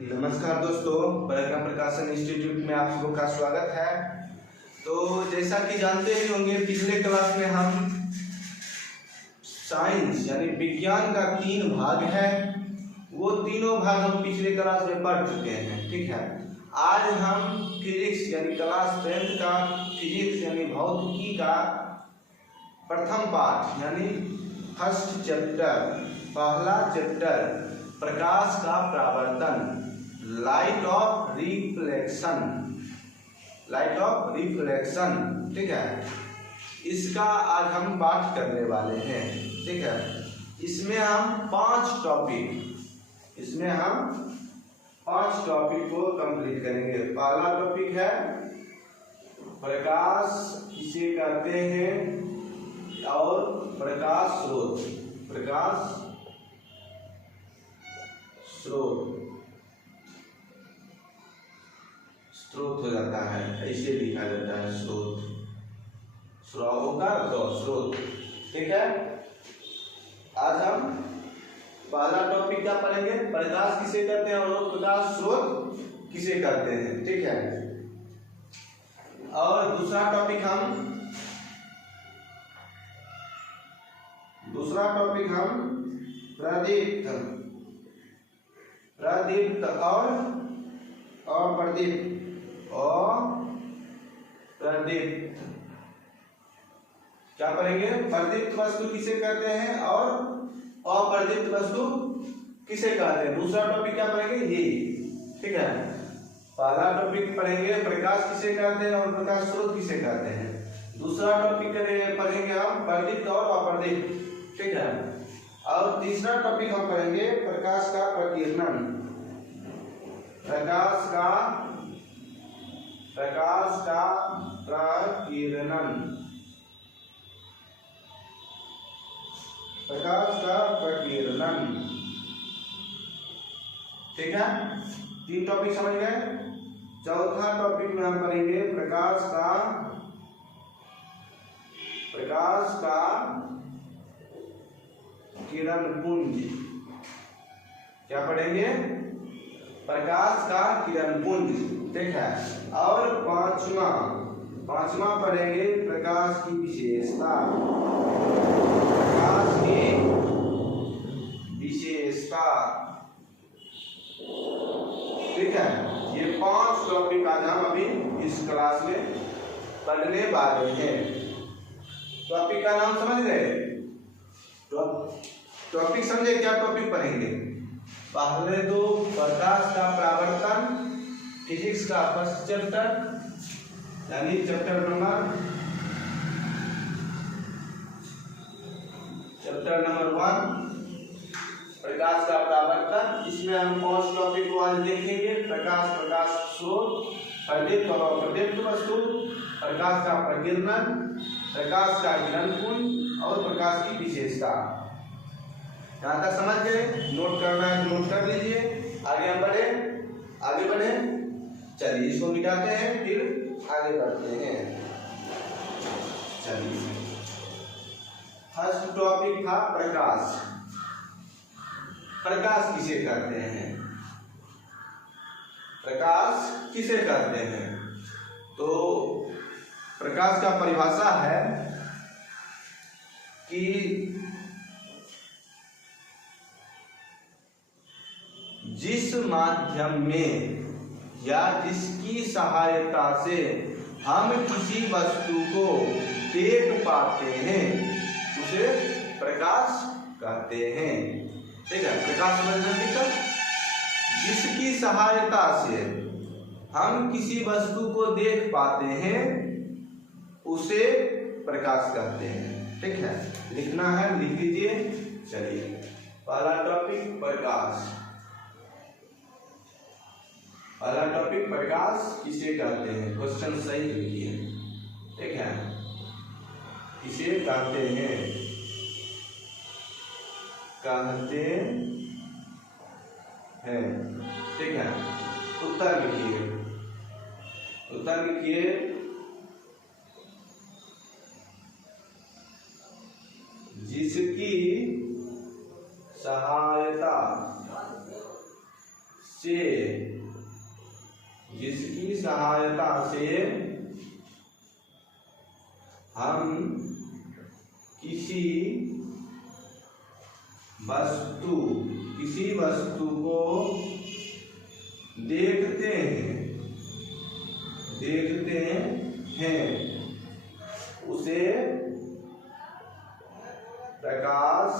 नमस्कार दोस्तों, पराक्रम प्रकाशन इंस्टीट्यूट में आप सबों का स्वागत है। तो जैसा कि जानते ही होंगे, पिछले क्लास में हम साइंस यानी विज्ञान का 3 भाग है, वो तीनों भाग हम पिछले क्लास में पढ़ चुके हैं। ठीक है, आज हम फिजिक्स यानी क्लास 10 का फिजिक्स यानी भौतिकी का प्रथम पाठ यानी फर्स्ट चैप्टर, पहला चैप्टर प्रकाश का परावर्तन, लाइट ऑफ रिफ्लेक्शन, ठीक है, इसका आज हम पाठ करने वाले हैं। ठीक है, इसमें हम 5 टॉपिक को कंप्लीट करेंगे। पहला टॉपिक है प्रकाश किसे कहते हैं और प्रकाश स्रोत हो जाता है, ऐसे लिखा जाता है स्रोत। ठीक है, आज हम पहला टॉपिक क्या पढ़ेंगे, प्रकाश किसे कहते हैं और प्रकाश स्रोत किसे कहते हैं। ठीक है, और दूसरा टॉपिक हम प्रदीप्त और प्रदीप्त क्या पढ़ेंगे, प्रदीप्त वस्तु किसे कहते हैं और अप्रदीप्त वस्तु किसे कहते हैं। दूसरा टॉपिक क्या पढ़ेंगे ये। ठीक है, पहला टॉपिक पढ़ेंगे प्रकाश किसे कहते हैं और प्रकाश स्रोत किसे कहते हैं। दूसरा टॉपिक पढ़ेंगे हम प्रदीप्त और अप्रदीप्त। ठीक है, और तीसरा टॉपिक हम पढ़ेंगे प्रकाश का प्रकीर्णन, ठीक है, 3 टॉपिक समझ गए। चौथा टॉपिक में हम पढ़ेंगे प्रकाश का किरण पुंज। क्या पढ़ेंगे, प्रकाश का किरण पुंज। ठीक है, और पांचवा पढ़ेंगे प्रकाश की विशेषता। ठीक है, ये 5 टॉपिक आज हम अभी इस क्लास में पढ़ने वाले हैं। टॉपिक का नाम समझ गए, टॉपिक समझे, क्या टॉपिक पढ़ेंगे। पहले तो प्रकाश का परावर्तन, फिजिक्स का फर्स्ट चैप्टर यानी चैप्टर नंबर 1 प्रकाश का परावर्तन। इसमें हम 5 टॉपिक को आज देखेंगे। प्रकाश स्रोत, प्रदीप्त और अप्रदीप्त वस्तु, प्रकाश का प्रकीर्णन, प्रकाश का किरण पुंज और प्रकाश की विशेषता। यहाँ तक समझ गए। नोट करना है तो नोट कर लीजिए। आगे हम बढ़े। चलिए इसको मिटाते हैं, फिर आगे बढ़ते हैं। चलिए, फर्स्ट टॉपिक था प्रकाश किसे कहते हैं। तो प्रकाश का परिभाषा है कि जिस माध्यम में या जिसकी सहायता से हम किसी वस्तु को देख पाते हैं उसे प्रकाश कहते हैं। ठीक है, प्रकाश जिसकी सहायता से हम किसी वस्तु को देख पाते हैं उसे प्रकाश कहते हैं। ठीक है, लिखना है, लिख लीजिए। चलिए, पहला टॉपिक प्रकाश किसे कहते हैं। क्वेश्चन सही लिखिए। ठीक है, किसे कहते हैं, ठीक है, उत्तर लिखिए। जिसकी सहायता से जिसकी सहायता से हम किसी वस्तु को देखते हैं उसे प्रकाश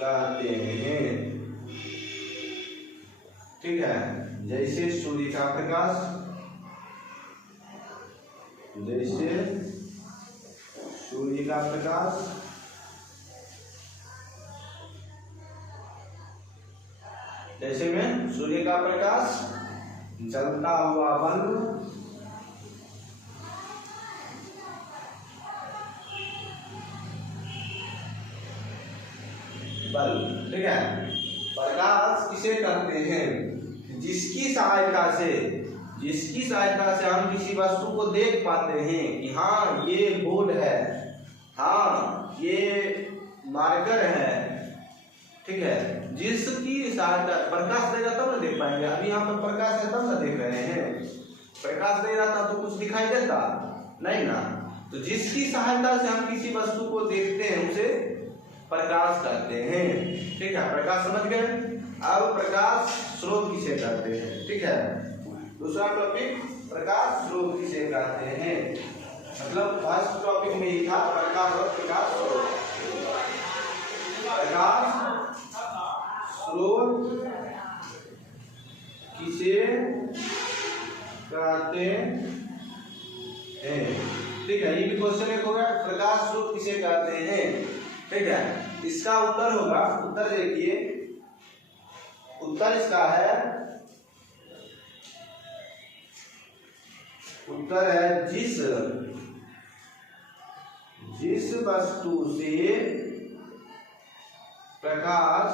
कहते हैं। ठीक है, जैसे सूर्य का प्रकाश, जैसे में सूर्य का प्रकाश, जलता हुआ बल्ब, ठीक है। प्रकाश किसे कहते हैं? जिसकी सहायता से हम किसी वस्तु को देख पाते हैं कि हाँ ये बोर्ड है, हाँ ये मार्कर है। ठीक है, जिसकी सहायता, प्रकाश देगा तब ना देख पाएंगे। अभी यहाँ पर प्रकाश है तब ना देख रहे हैं। प्रकाश नहीं रहता तो कुछ दिखाई देता नहीं ना। तो जिसकी सहायता से हम किसी वस्तु को देखते हैं उसे प्रकाश कहते हैं। ठीक है, प्रकाश समझ गए। अब प्रकाश स्रोत किसे कहते हैं? ठीक है, दूसरा टॉपिक प्रकाश स्रोत किसे कहते हैं। मतलब फर्स्ट टॉपिक में ही था प्रकाश और प्रकाश स्रोत। प्रकाश स्रोत किसे कहते हैं? ठीक है, ये भी क्वेश्चन एक हो गया, प्रकाश स्रोत किसे कहते हैं। ठीक है, इसका उत्तर होगा, उत्तर देखिए, उत्तर इसका है, उत्तर है जिस वस्तु से प्रकाश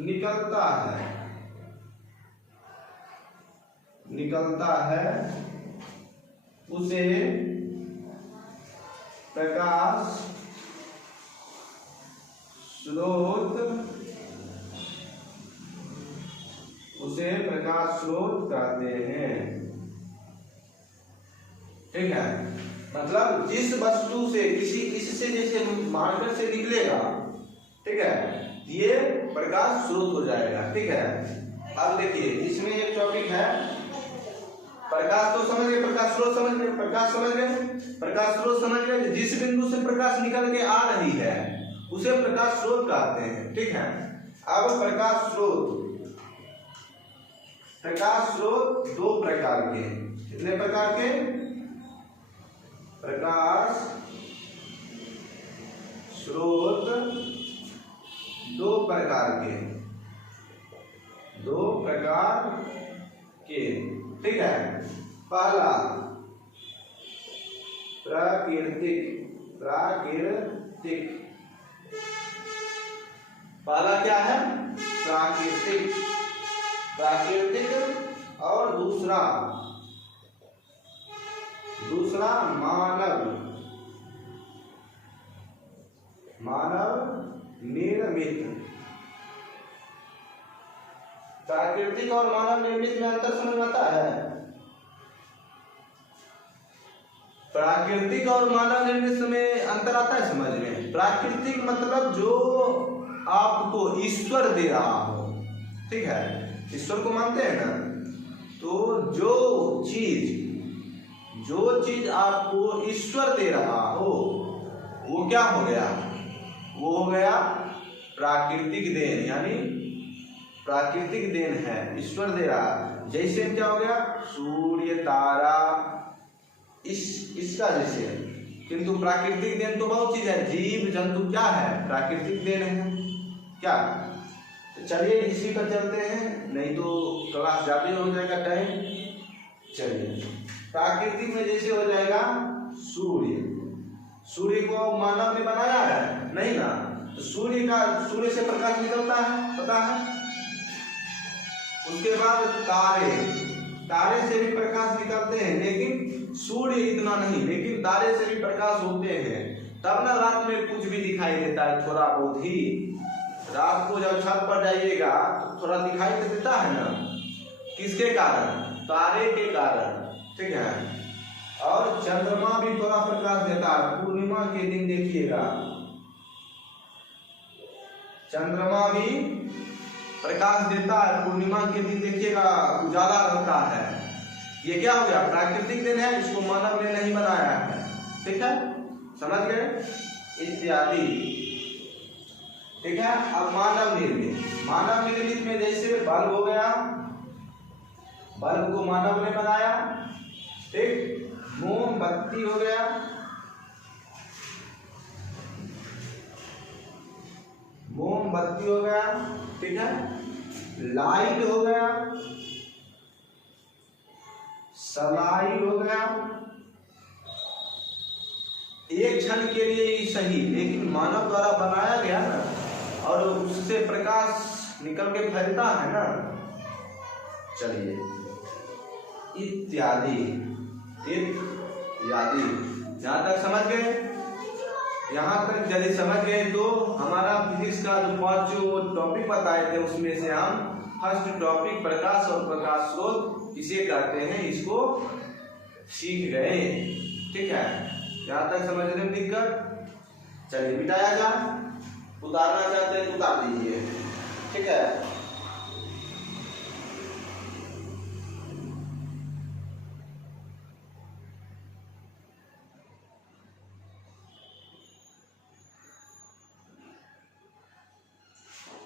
निकलता है उसे प्रकाश स्रोत कहते हैं। ठीक है, मतलब जिस वस्तु से इससे जैसे मार्कर से निकलेगा, ठीक है, ये प्रकाश स्रोत हो जाएगा। ठीक है, अब देखिए इसमें एक टॉपिक है प्रकाश तो समझ गए, प्रकाश स्रोत समझ गए, प्रकाश स्रोत समझ गए। जिस बिंदु से प्रकाश निकल के आ रही है उसे प्रकाश स्रोत कहते हैं। ठीक है, अब प्रकाश स्रोत दो प्रकार के, कितने प्रकार के? प्रकाश स्रोत दो प्रकार के। ठीक है, पहला प्राकृतिक, पहला क्या है? प्राकृतिक, और दूसरा मानव निर्मित। प्राकृतिक और मानव निर्मित में अंतर समझ में आता है? प्राकृतिक और मानव निर्मित में अंतर आता है समझ में? प्राकृतिक मतलब जो आपको ईश्वर दे रहा हो। ठीक है, ईश्वर को मानते हैं ना, तो जो चीज आपको ईश्वर दे रहा हो वो क्या हो गया? वो हो गया प्राकृतिक देन, यानी प्राकृतिक देन है, ईश्वर दे रहा। जैसे क्या हो गया? सूर्य, तारा, इसका जैसे। किंतु प्राकृतिक देन तो बहुत चीज है, जीव जंतु क्या है? प्राकृतिक देन है क्या? तो चलिए इसी पर चलते हैं, नहीं तो क्लास ज्यादा हो जाएगा टाइम। चलिए, प्राकृतिक में जैसे हो जाएगा सूर्य को मानव ने बनाया है नहीं ना, तो सूर्य से प्रकाश निकलता है, पता है। उसके बाद तारे से भी प्रकाश निकलते हैं, लेकिन सूर्य इतना नहीं, लेकिन तारे से भी प्रकाश होते हैं। तब ना रात में कुछ भी दिखाई देता है, थोड़ा बहुत ही रात को जब छत पर जाइएगा तो थोड़ा दिखाई तो देता है ना, किसके कारण? तारे के कारण, ठीक है। और चंद्रमा भी थोड़ा प्रकाश देता है, पूर्णिमा के दिन देखिएगा चंद्रमा भी प्रकाश देता है, पूर्णिमा के दिन देखिएगा उजाला रहता है। ये क्या हो गया? प्राकृतिक दिन है, इसको मानव ने नहीं बनाया है, ठीक है, समझ गए? इत्यादि, ठीक है। अब मानव निर्मित में जैसे बल्ब हो गया, बल्ब को मानव ने बनाया, ठीक। मोमबत्ती हो गया, ठीक है। लाइट हो गया, सलाई हो गया, एक क्षण के लिए ही सही, लेकिन मानव द्वारा बनाया गया ना, और उससे प्रकाश निकल के फैलता है ना। चलिए, इत्यादि, जहां तक समझ गए? यहाँ तक यदि समझ गए तो हमारा फिजिक्स का जो 5 टॉपिक बताए थे उसमें से हम फर्स्ट टॉपिक प्रकाश और प्रकाश स्रोत किसे कहते हैं इसको सीख गए, ठीक है। यहाँ तक समझने में दिक्कत? चलिए मिटाया जा, उतारना चाहते हैं तो उतार दीजिए, ठीक है।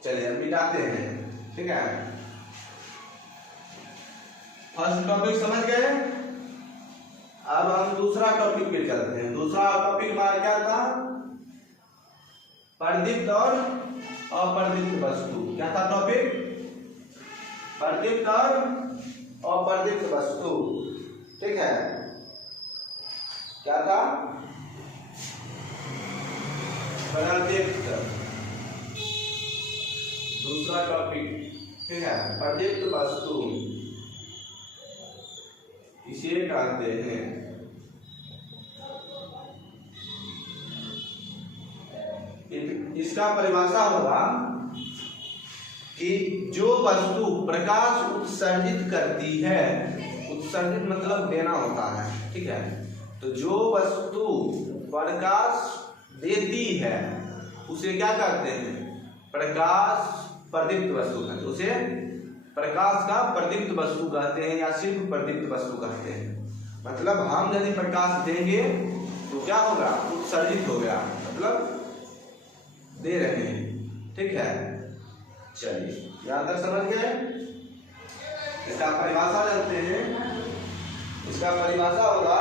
चलिए अब मिटाते हैं, ठीक है। फर्स्ट टॉपिक समझ गए। अब हम दूसरा टॉपिक पे चलते हैं। दूसरा टॉपिक हमारा क्या था? प्रदीप्त और अप्रदीप्त वस्तु। क्या था टॉपिक? प्रदीप्त और अप्रदीप्त वस्तु, ठीक है। क्या था? प्रदीप्त, दूसरा टॉपिक, ठीक है। प्रदीप्त वस्तु इसे कहते हैं। इसका परिभाषा होगा कि जो वस्तु प्रकाश उत्सर्जित करती है, उत्सर्जित मतलब देना होता है, ठीक है। तो जो वस्तु प्रकाश देती है उसे क्या कहते हैं? प्रकाश प्रदीप्त वस्तु कहते हैं, उसे प्रकाश का प्रदीप्त वस्तु कहते हैं या सिर्फ प्रदीप्त वस्तु कहते हैं। मतलब हम यदि प्रकाश देंगे तो क्या होगा? उत्सर्जित हो गया, मतलब दे रहे हैं, ठीक है। चलिए यहां तक समझ गए। इसका परिभाषा जानते हैं। इसका परिभाषा होगा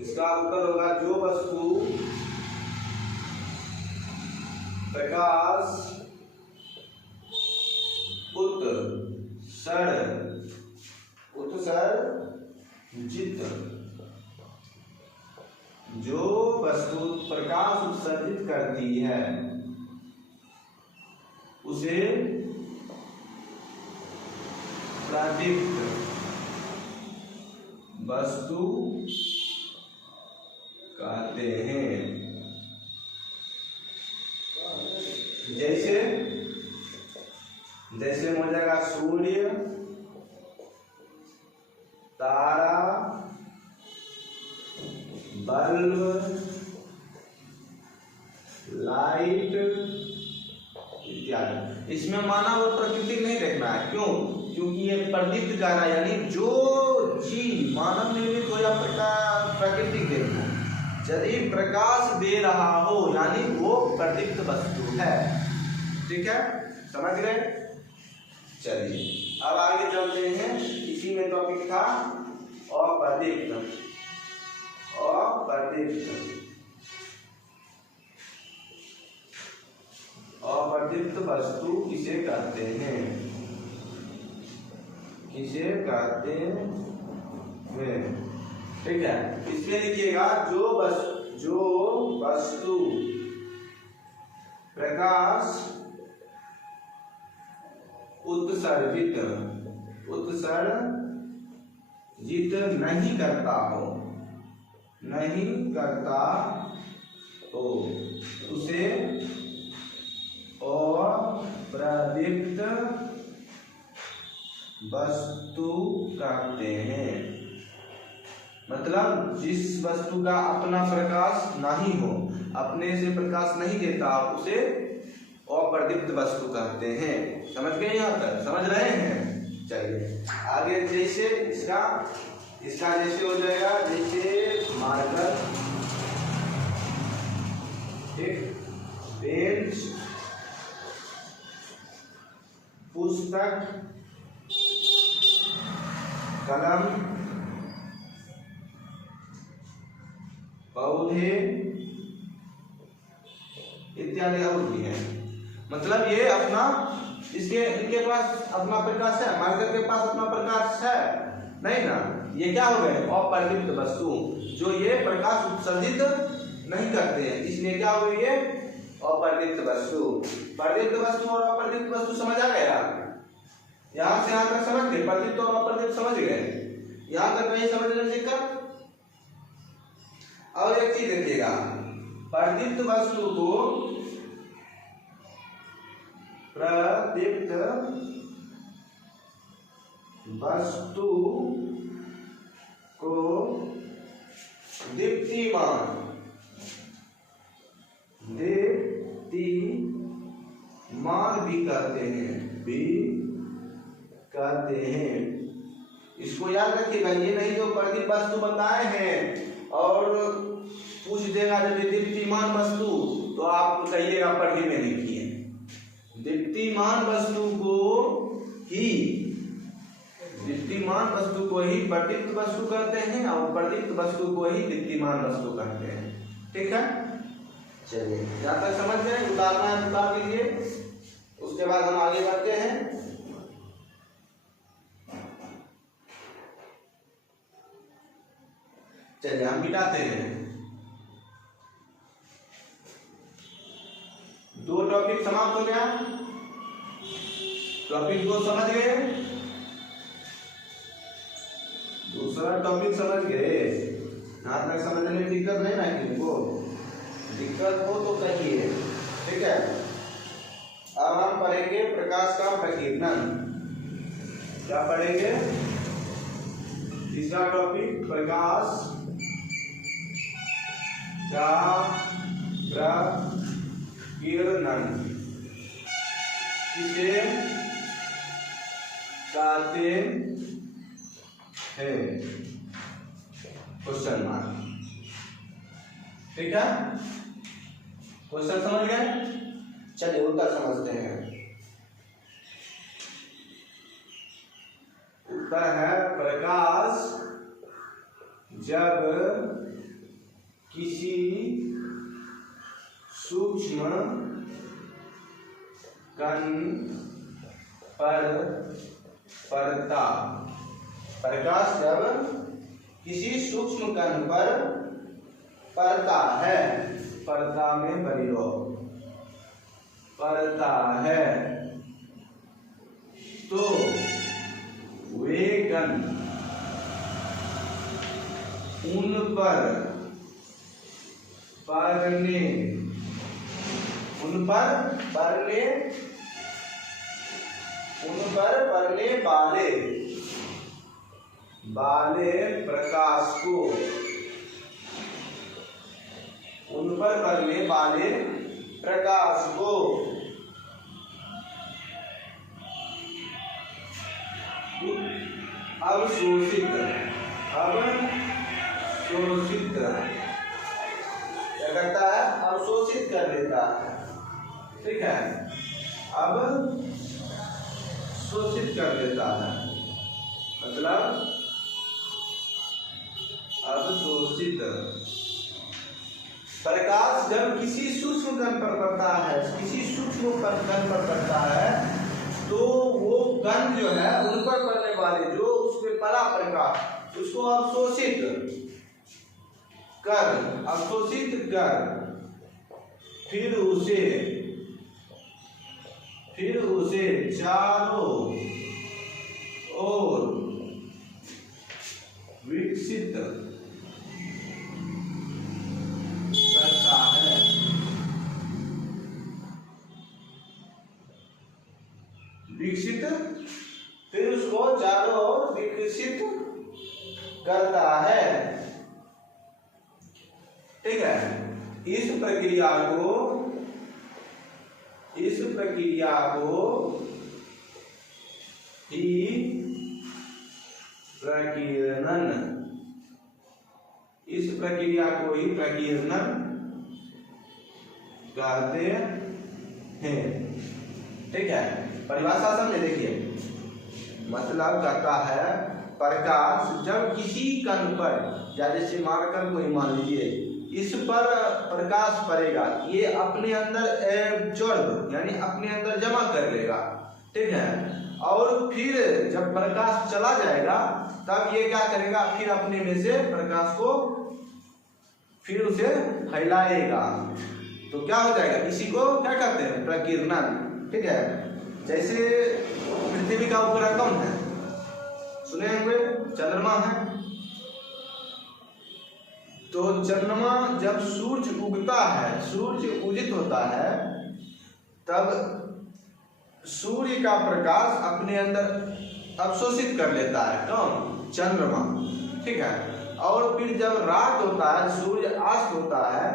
इसका उत्तर होगा जो वस्तु प्रकाश उत्सर्जित, जो वस्तु प्रकाश उत्सर्जित करती है उसे प्रदीप्त वस्तु कहते हैं। जैसे हो जाएगा सूर्य, तारा, बल्ब, लाइट इत्यादि। इसमें मानव और प्रकृति नहीं देखना है। क्यों? क्योंकि ये प्रदीप्त कार्य है, यानी जो चीज मानव निर्मित हो या प्राकृतिक देखो, यदि प्रकाश दे रहा हो यानी वो प्रदीप्त वस्तु है, ठीक है, समझ गए। चलिए अब आगे चलते हैं। इसी में टॉपिक था अप्रदीप्त वस्तु किसे कहते हैं? ठीक है। इसमें लिखिएगा जो वस्तु प्रकाश उत्सर्जित नहीं करता हो, नहीं करता हो उसे अप्रदीप्त वस्तु कहते हैं। मतलब जिस वस्तु का अपना प्रकाश नहीं हो, अपने से प्रकाश नहीं देता, उसे अप्रदीप्त वस्तु कहते हैं। समझ गए? यहाँ तक समझ रहे हैं? चलिए आगे। जैसे इसका जैसे हो जाएगा, जैसे मार्कर, बेंच, पुस्तक, कलम, पौधे इत्यादि और भी है। मतलब ये अपना इनके पास अपना प्रकाश है, मार्कर के पास अपना प्रकाश है नहीं ना। ये क्या हो गए? अप्रदीप्त वस्तु, जो ये प्रकाश उत्सर्जित नहीं करते हैं, इसलिए क्या हो गई? ये अप्रदीप्त वस्तु। प्रदीप्त वस्तु और अप्रदीप्त वस्तु समझ आ गया? यहां से यहां तक समझ गए? प्रदीप्त और अप्रदीप्त समझ गए? यहां तक नहीं समझने से दिक्कत? और एक चीज देखिएगा, प्रदीप्त वस्तु को दीप्तिमान भी कहते हैं। इसको याद रखिएगा। ये नहीं जो प्रदीप वस्तु बताए हैं और पूछ देगा जब दीप्तिमान वस्तु, तो आप कहिएगा पढ़ी में लिखी है। दीप्तिमान वस्तु को ही प्रदीप्त वस्तु कहते हैं और प्रदीप्त वस्तु को ही दीप्तिमान वस्तु कहते हैं। ठीक है? चलिए जहाँ तक समझ गए, उतारना है उतार लीजिए, उसके बाद हम आगे बढ़ते हैं। चलिए हम मिटाते हैं। 2 टॉपिक समाप्त हो गया। टॉपिक 2 समझ गए, दूसरा टॉपिक समझ गए। यहाँ तक समझने में दिक्कत नहीं ना? किनको दिक्कत हो तो कहिए। ठीक है? अब हम पढ़ेंगे प्रकाश का प्रकीर्णन। क्या पढ़ेंगे? तीसरा टॉपिक प्रकाश का प्रकीर्णन किसे कहते हैं? Question mark. ठीक है? क्वेश्चन समझ गए? चलिए उत्तर समझते हैं। उत्तर है प्रकाश जब किसी सूक्ष्म कण पर पड़ता। प्रकाश जब किसी सूक्ष्म कण पर पड़ता है, पड़ता में बलिलो पड़ता है, तो वे कण उन पर पड़ने वाले प्रकाश को, उन पर पड़ने वाले प्रकाश को अवशोषित क्या करता है? अवशोषित कर लेता है। ठीक है? अब शोषित कर लेता है, मतलब अवशोषित। प्रकाश जब किसी सूक्ष्म कण पर पड़ता है, किसी सूक्ष्म कण पर पड़ता है, तो वो कण जो है उन पर पड़ने वाले जो उसके पड़ा प्रकाश, उसको अवशोषित कर फिर उसे चारों ओर विकसित करता है। ठीक है, इस प्रक्रिया को ही प्रकीर्णन, इस प्रक्रिया को ही प्रकीर्णन कहते हैं। ठीक है, परिभाषा समझे। देखिए, मतलब कहता है प्रकाश जब किसी कण पर, या जैसे मार्कर को ही मान लीजिए, इस पर प्रकाश पड़ेगा, ये अपने अंदर एब्जॉर्ब यानी अपने अंदर जमा कर लेगा। ठीक है, और फिर जब प्रकाश चला जाएगा तब ये क्या करेगा, फिर अपने में से प्रकाश को फिर उसे फैलाएगा, तो क्या हो जाएगा, इसी को क्या कहते हैं, प्रकीर्णन। ठीक है, जैसे पृथ्वी का उपग्रह कौन है, सुने हुए, चंद्रमा है। तो चंद्रमा जब सूर्य उगता है, सूर्य उदित होता है, तब सूर्य का प्रकाश अपने अंदर अवशोषित कर लेता है, कौन, चंद्रमा। ठीक है, और फिर जब रात होता है, सूर्य अस्त होता है,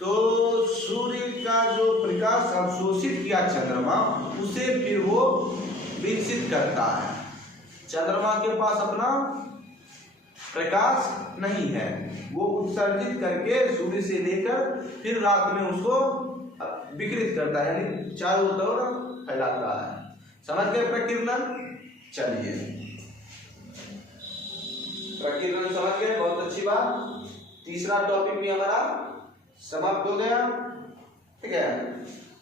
तो सूर्य का जो प्रकाश अवशोषित किया चंद्रमा, उसे फिर वो विकसित करता है। चंद्रमा के पास अपना प्रकाश नहीं है, वो उत्सर्जित करके सूर्य से लेकर फिर रात में उसको विकृत करता है, यानी चारों तरफ फैलाता है। समझ गए प्रकीर्णन? चलिए, प्रकीर्णन समझ गए, बहुत अच्छी बात। तीसरा टॉपिक भी हमारा समाप्त हो गया। ठीक है,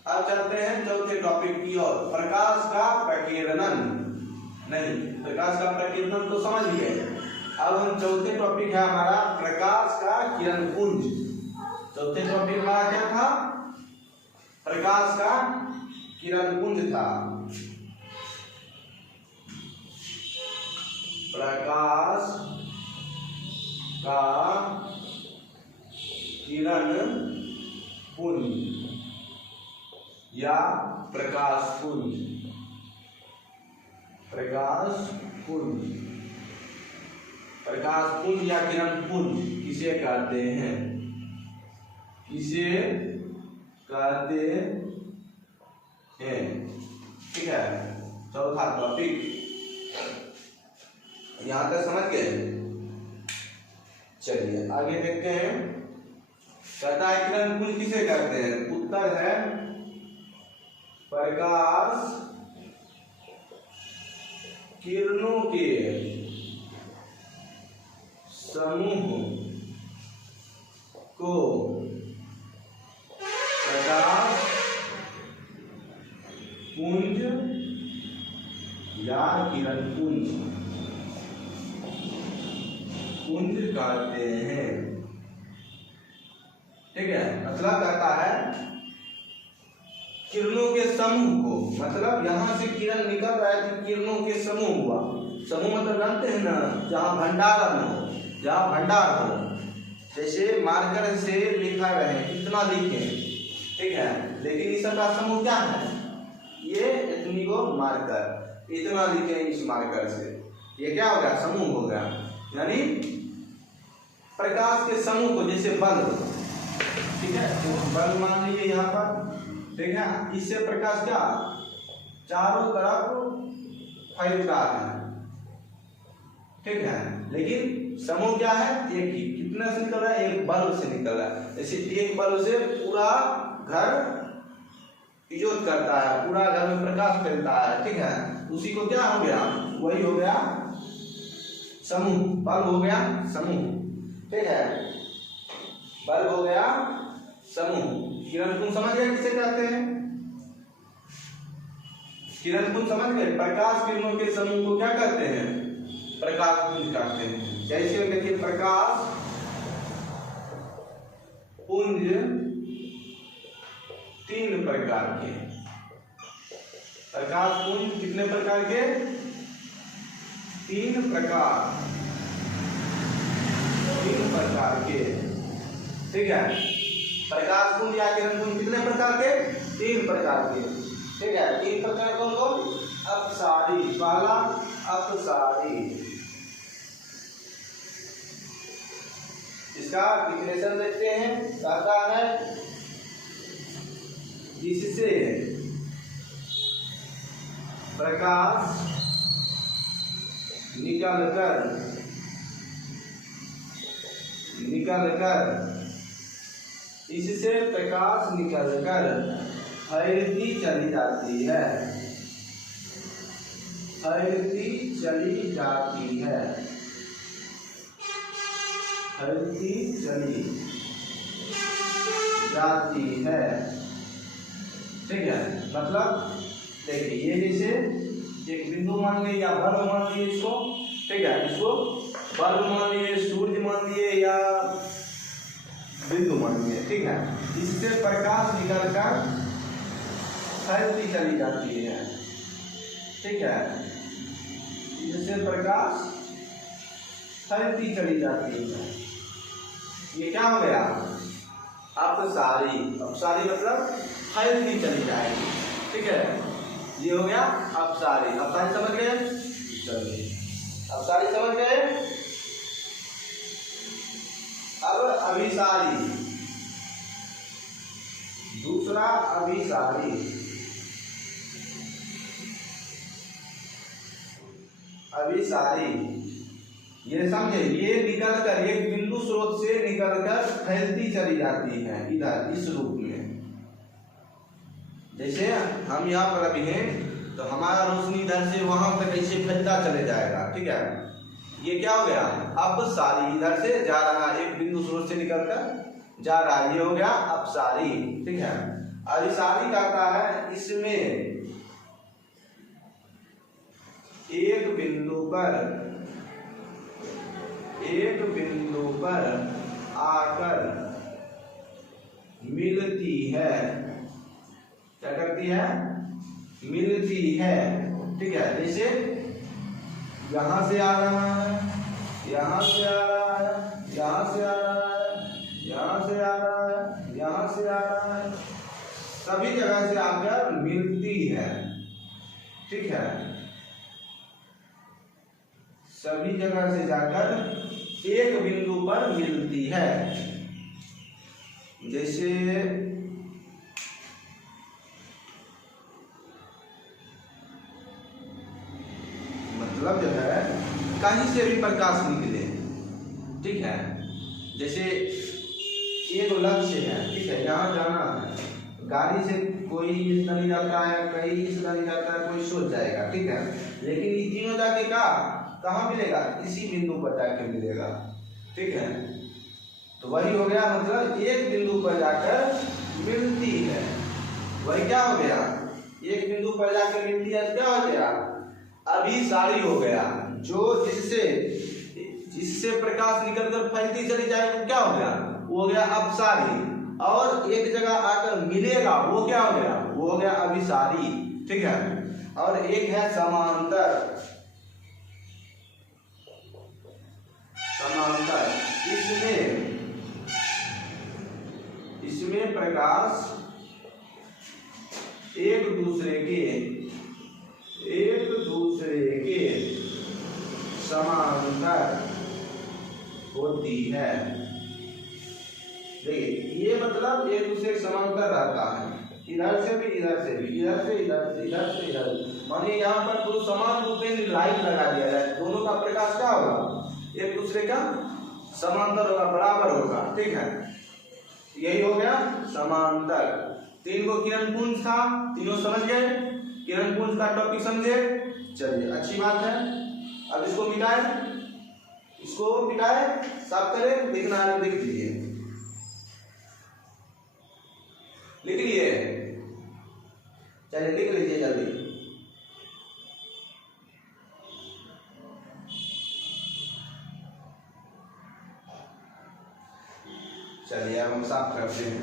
अब चलते हैं चौथे टॉपिक की ओर, प्रकाश का प्रकीर्णन। नहीं, प्रकाश का प्रकीर्णन तो समझ ही गए। अब हम चौथे टॉपिक है हमारा प्रकाश का किरण पुंज। चौथे टॉपिक हमारा क्या था, प्रकाश का किरण पुंज था। प्रकाश का किरण पुंज या प्रकाश पुंज, प्रकाश पुंज, प्रकाश पुंज या किरण पुंज किसे कहते हैं, किसे कहते हैं। ठीक है, चौथा टॉपिक यहां तक समझ गए। चलिए आगे देखते हैं, कहता है किरण पुंज किसे कहते हैं। उत्तर है प्रकाश किरणों के समूह को प्रकाश पुंज या किरण पुंज कहते हैं। ठीक है, मतलब कहता है किरणों के समूह को, मतलब यहां से किरण निकल रहा है तो किरणों के समूह हुआ। समूह मतलब जानते हैं ना, जहां भंडारण हो, जहां भंडार हो। जैसे मार्कर से लिखा रहे, कितना लिखे, ठीक है, लेकिन इस का समूह क्या है, ये इतनी को मार्कर, इतना लिखे इस मार्कर से, ये क्या हो गया, समूह हो गया। यानी प्रकाश के समूह को, जैसे बल्ब, ठीक है, तो बल्ब मान लीजिए यहाँ पर, ठीक है, इससे प्रकाश क्या चारों तरफ फैलता है। ठीक है, लेकिन समूह क्या है, एक ही। कितना से निकल रहा है, एक बल्ब से निकल रहा है। जैसे एक बल्ब से पूरा घर इजोत करता है, पूरा घर में प्रकाश फैलता है। ठीक है, उसी को क्या हो गया, वही हो गया समूह, बल्ब हो गया समूह। ठीक है, बल्ब हो गया समूह। किरण पुंज समझ गए किसे कहते हैं, किरण पुंज समझ गए। प्रकाश किरणों के समूह को क्या कहते हैं, प्रकाश पुंज कहते हैं। जैसे देखिए, प्रकाश पुंज 3 प्रकार के, प्रकाश पुंज कितने प्रकार के, 3 प्रकार, 3 प्रकार के। ठीक है, प्रकाश पुंज या किरण पुंज कितने प्रकार के, 3 प्रकार के। ठीक है, 3 प्रकार कौन कौन, अपसारी, पहला अपसारी, इसका डिफिनेशन देखते हैं। कहता है जिससे प्रकाश निकलकर इससे प्रकाश निकलकर फैलती चली जाती है, फैलती चली जाती है, फैलती चली जाती है। ठीक है, मतलब देखिए ये जैसे एक बिंदु मान लिए या बल्ब मान लिए इसको, ठीक है, इसको बल्ब मान लिए, सूर्य मान लिए या बिंदु मान लिए, ठीक है। इससे प्रकाश निकलकर फैलती चली जाती है, ठीक है, इससे प्रकाश फैलती चली जाती है। ये क्या हो गया? अपसारी। अपसारी मतलब फैलती चली जाएगी, ठीक है, ये हो गया अपसारी। अपसारी समझ गए? चलिए अपसारी समझ गए। अब अभिसारी, दूसरा अभिसारी। अभिसारी ये समझे, ये निकलकर एक बिंदु स्रोत से निकलकर फैलती चली जाती है इधर इस रूप में। जैसे हम यहाँ पर अभी हैं तो हमारा रोशनी इधर से वहां तक ऐसे फैलता चले जाएगा, ठीक है। ये क्या हो गया? अपसारी, इधर से जा रहा है, एक बिंदु स्रोत से निकलकर जा रहा है, ये हो गया अपसारी, ठीक है। अभिसारी कहता है इसमें एक बिंदु पर आकर मिलती है। क्या करती है? मिलती है, ठीक है। जैसे यहां से आ रहा है, यहां से आ रहा है, यहां से आ रहा है, यहां से आ रहा है, यहां से आ रहा है, सभी जगह से आकर मिलती है, ठीक है। सभी जगह से जाकर एक बिंदु पर मिलती है। जैसे मतलब जो है कहीं से भी प्रकाश निकले, ठीक है। जैसे एक लक्ष्य है, ठीक है, यहाँ जाना है, गाड़ी से कोई इस नहीं जाता है, कहीं इस नहीं जाता है, कोई सोच जाएगा, ठीक है। लेकिन ये तीनों जाके कहाँ मिलेगा? इसी बिंदु पर जाके मिलेगा, ठीक है। तो वही हो गया, मतलब एक बिंदु पर जाकर मिलती है। वही क्या हो गया? एक बिंदु पर जाकर मिलती है, क्या हो गया? अभिसारी हो गया। जो जिससे प्रकाश निकलकर फैलती चली जाए वो क्या हो गया? वो हो गया अपसारी। और एक जगह आकर मिलेगा वो क्या हो गया? वो हो गया अभिसारी, ठीक है। और एक है समांतर। समांतर इसमें प्रकाश एक दूसरे के समांतर होती है। देखिए ये मतलब एक दूसरे के समांतर रहता है, इधर से भी, इधर से भी, इधर से इधर से, इधर से इधर। मानिए यहाँ पर तो समान रूप में लाइट लगा दिया जाए, दोनों का प्रकाश क्या होगा? एक दूसरे का समांतर होगा, बराबर होगा, ठीक है। यही हो गया समांतर। तीन को किरण पुंज था, तीनों समझ गए? किरण पुंज का टॉपिक समझे? चलिए अच्छी बात है। अब इसको मिटाए, साफ करें, देखना है, लिख लीजिए, लिख लिए। चलिए लिख लीजिए जल्दी। चलिए अब हम साफ करते हैं।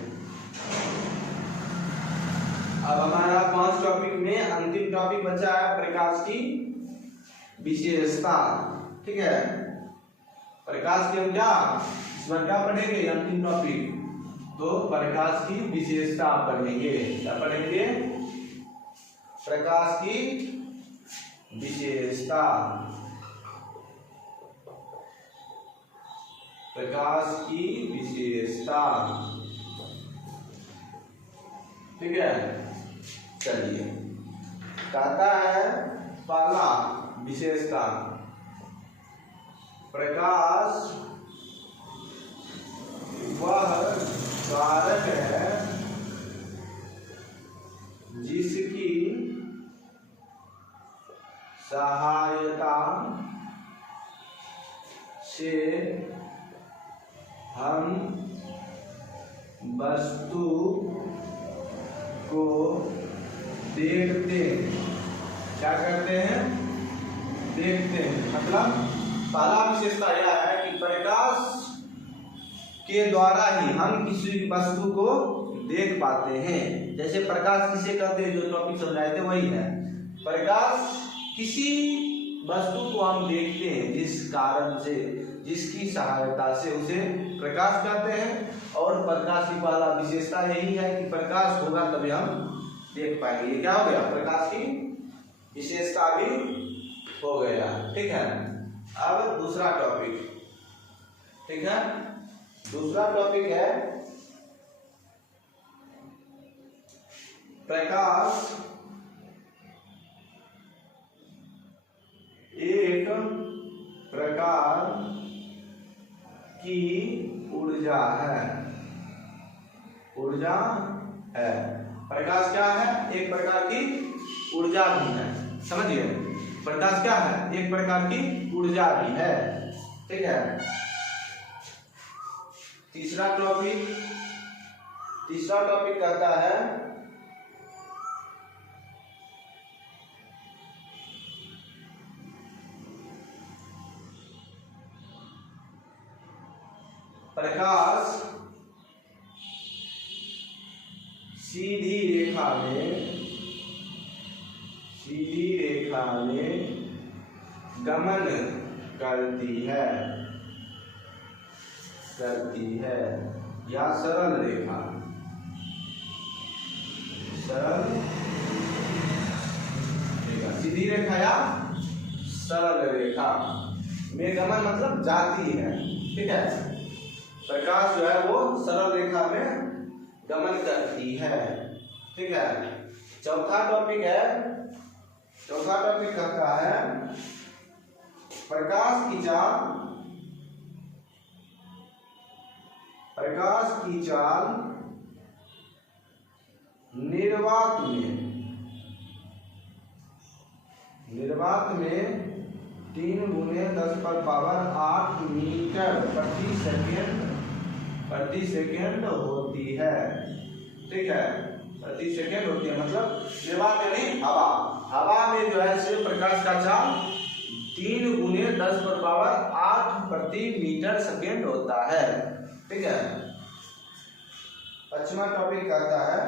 अब हमारा 5 टॉपिक में अंतिम टॉपिक बचा है प्रकाश की विशेषता, ठीक है। प्रकाश की हम क्या इसमें क्या पढ़ेंगे? अंतिम टॉपिक तो प्रकाश की विशेषता पढ़ेंगे। क्या पढ़ेंगे? प्रकाश की विशेषता। प्रकाश की विशेषता। ठीक है, चलिए कहता है पहला विशेषता, प्रकाश वह कारक है जिसकी सहायता से हम वस्तु को देखते, क्या करते हैं, देखते हैं। मतलब पहला विशेषता यह है कि प्रकाश के द्वारा ही हम किसी वस्तु को देख पाते हैं। जैसे प्रकाश किसे कहते हैं, जो टॉपिक समझाए थे वही है। प्रकाश किसी वस्तु को हम देखते हैं जिस कारण से, जिसकी सहायता से उसे प्रकाश कहते हैं। और प्रकाश की पहला विशेषता यही है कि प्रकाश होगा तभी हम देख पाएंगे। ये क्या हो गया, प्रकाश की विशेषता भी हो गया। ठीक है, अब दूसरा टॉपिक। ठीक है, दूसरा टॉपिक है प्रकाश एक प्रकार की ऊर्जा है। ऊर्जा है, प्रकाश क्या है, एक प्रकार की ऊर्जा भी है। समझिए, प्रकाश क्या है, एक प्रकार की ऊर्जा भी है। ठीक है, तीसरा टॉपिक कहता है प्रकाश सीधी रेखा में गमन करती है या सरल रेखा सीधी रेखा या सरल रेखा में गमन मतलब जाती है। ठीक है, प्रकाश जो है वो सरल रेखा में गमन करती है। ठीक है, चौथा टॉपिक कहता है प्रकाश की चाल निर्वात में 3 × 10⁻8 मीटर प्रति सेकेंड होती है। ठीक है, प्रति सेकेंड होती है, मतलब निर्वात में नहीं, हवा में जो है सिर्फ प्रकाश का चाल 3 × 10⁻8 प्रति मीटर सेकेंड होता है। ठीक है, पांचवा टॉपिक कहता है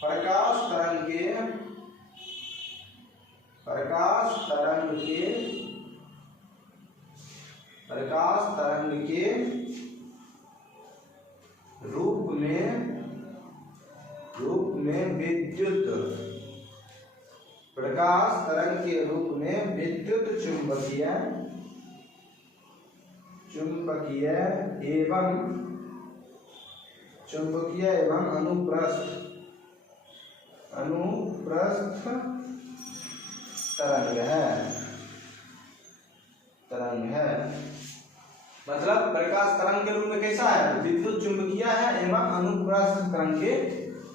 प्रकाश तरंग के रूप में विद्युत चुंबकीय एवं अनुप्रस्थ तरंग है। मतलब प्रकाश तरंग के रूप में कैसा है, विद्युत चुंबकीय है एवं अनुप्रस्थ तरंग के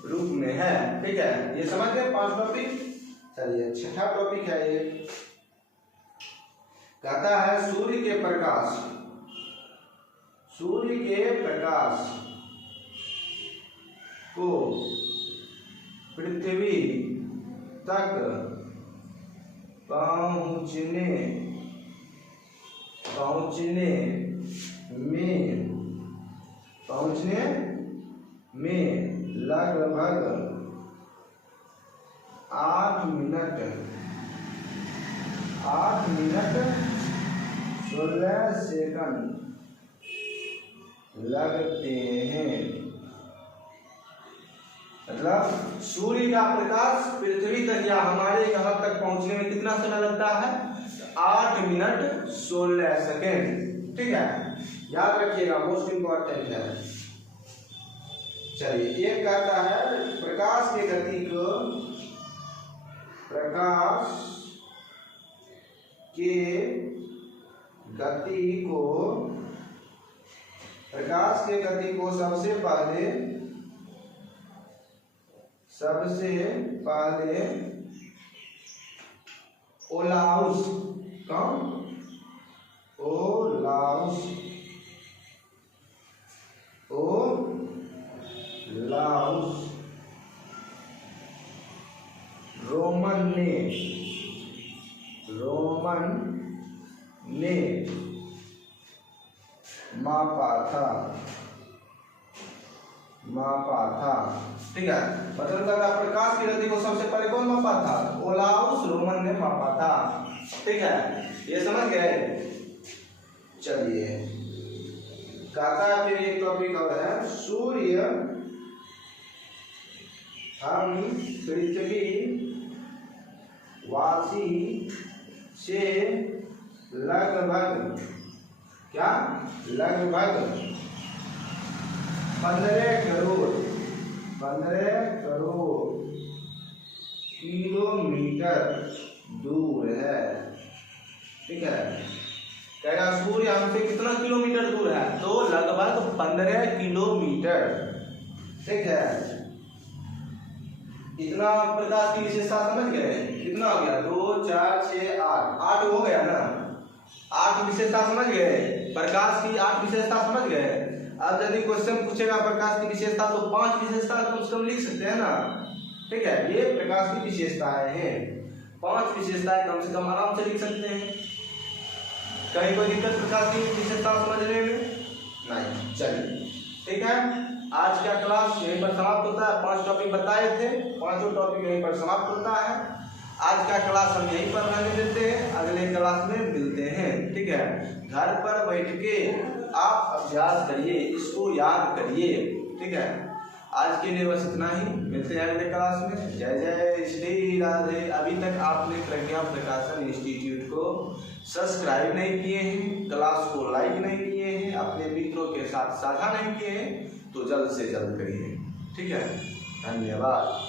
रूप में है। ठीक है, ये समझ गए 5 टॉपिक। चलिए छठा टॉपिक है, ये कहता है सूर्य के प्रकाश को पृथ्वी तक पहुंचने में लगभग 8 मिनट 16 सेकंड लगते हैं। मतलब सूर्य का प्रकाश पृथ्वी तक या हमारे यहाँ तक पहुंचने में कितना समय लगता है, 8 मिनट 16 सेकेंड। ठीक है, याद रखिएगा, मोस्ट इंपॉर्टेंट है। चलिए, एक कहता है प्रकाश की गति को, प्रकाश के गति को, प्रकाश के गति को सबसे पहले ओलाउस, कौन? ओलाउस रोमन ने मापा था। ठीक है, मतलब प्रकाश की गति को सबसे पहले कौन मापा था? ओलाउस रोमन ने मापा था। ठीक है, ये समझ गए। चलिए, कहता है फिर एक टॉपिक और है, सूर्य हम पृथ्वी वासी से लगभग 15 करोड़ किलोमीटर दूर है। ठीक है, कहेगा सूर्य हमसे कितना किलोमीटर दूर है? तो लगभग 15 किलोमीटर। ठीक है, इतना प्रकाश की विशेषता समझ गए? कितना हो गया? 2 4 6 8 हो गया ना? 8 विशेषता समझ गए, प्रकाश की 8 विशेषता समझ गए। अब यदि क्वेश्चन पूछेगा प्रकाश की विशेषता, तो 5 विशेषता कम से कम लिख सकते हैं ना। ठीक है, ये प्रकाश की विशेषताएं हैं, 5 विशेषताएं कम से कम आराम से लिख सकते हैं। कहीं कोई दिक्कत प्रकाश की विशेषता समझने में नहीं। चलिए, ठीक है, आज का क्लास यहीं पर समाप्त होता है। 5 टॉपिक बताए थे, 5 टॉपिक यहीं पर समाप्त होता है। आज का क्लास हम यहीं पर रहने देते हैं, अगले क्लास में मिलते हैं। ठीक है, घर पर बैठ के आप अभ्यास करिए, इसको याद करिए। ठीक है, आज के लिए बस इतना ही, मिलते हैं अगले क्लास में। जय जय श्री राधे। अभी तक आपने प्रज्ञा प्रकाशन इंस्टीट्यूट को सब्सक्राइब नहीं किए हैं, क्लास को लाइक नहीं किए हैं, अपने मित्रों के साथ साझा नहीं किए हैं, तो जल्द से जल्द करिए। ठीक है, धन्यवाद।